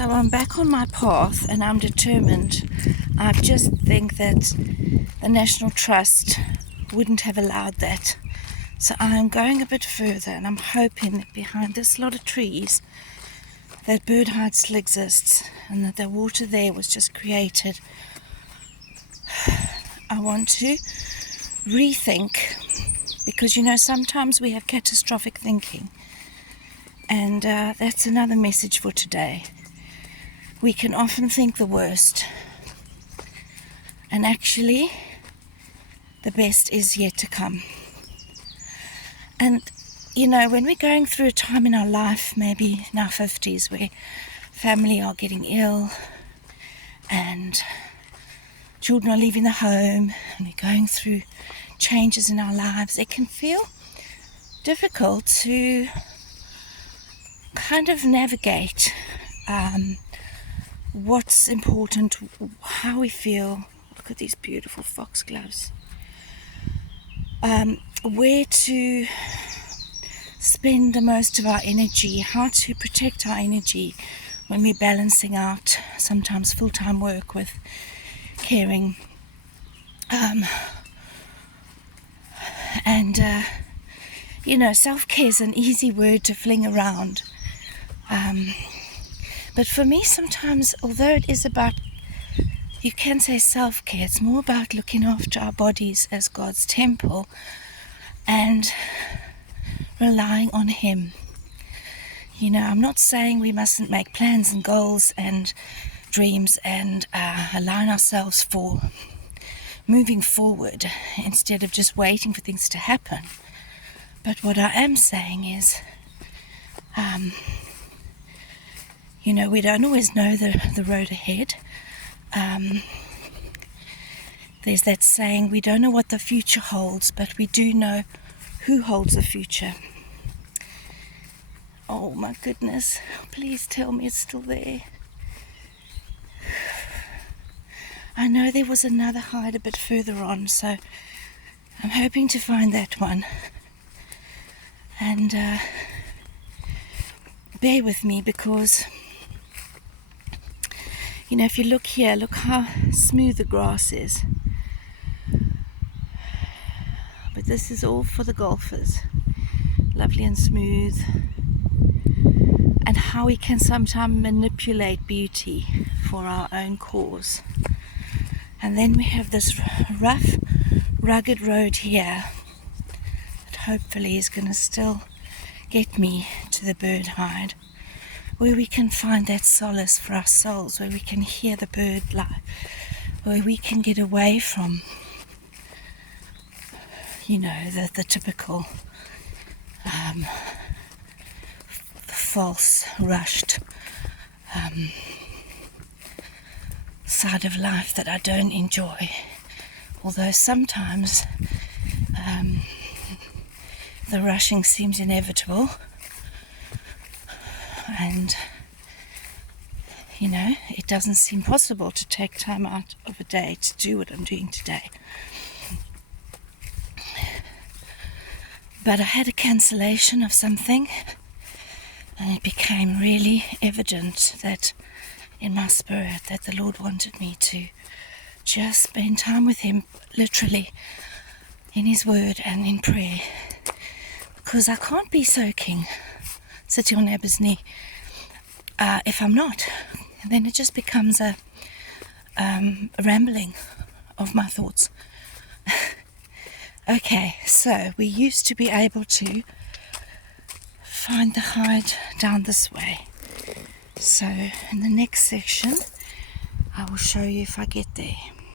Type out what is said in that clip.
So I'm back on my path and I'm determined. I just think that the National Trust wouldn't have allowed that. So I'm going a bit further and I'm hoping that behind this lot of trees that bird hide still exists and that the water there was just created. I want to rethink, because sometimes we have catastrophic thinking, and that's another message for today. We can often think the worst, and actually the best is yet to come. And when we're going through a time in our life, maybe in our 50s, where family are getting ill and children are leaving the home and we're going through changes in our lives, it can feel difficult to kind of navigate what's important, how we feel. Look at these beautiful foxgloves. Where to spend the most of our energy, how to protect our energy when we're balancing out sometimes full-time work with caring. Self-care is an easy word to fling around. But for me, sometimes, although it is about, you can say self-care, it's more about looking after our bodies as God's temple and relying on Him. I'm not saying we mustn't make plans and goals and dreams and align ourselves for moving forward instead of just waiting for things to happen. But what I am saying is, we don't always know the road ahead. There's that saying, we don't know what the future holds, but we do know who holds the future. Oh my goodness, please tell me it's still there. I know there was another hide a bit further on, so I'm hoping to find that one. And bear with me, because if you look here, look how smooth the grass is. But this is all for the golfers. Lovely and smooth. And how we can sometimes manipulate beauty for our own cause. And then we have this rough, rugged road here that hopefully is going to still get me to the bird hide, where we can find that solace for our souls, where we can hear the bird life, where we can get away from, the typical false, rushed side of life that I don't enjoy. Although sometimes the rushing seems inevitable, and it doesn't seem possible to take time out of a day to do what I'm doing today. But I had a cancellation of something, and it became really evident that in my spirit that the Lord wanted me to just spend time with Him, literally in His Word and in prayer, because I can't be soaking, sitting on Abba's knee, if I'm not. And then it just becomes a rambling of my thoughts. Okay, so we used to be able to find the hide down this way. So in the next section, I will show you if I get there.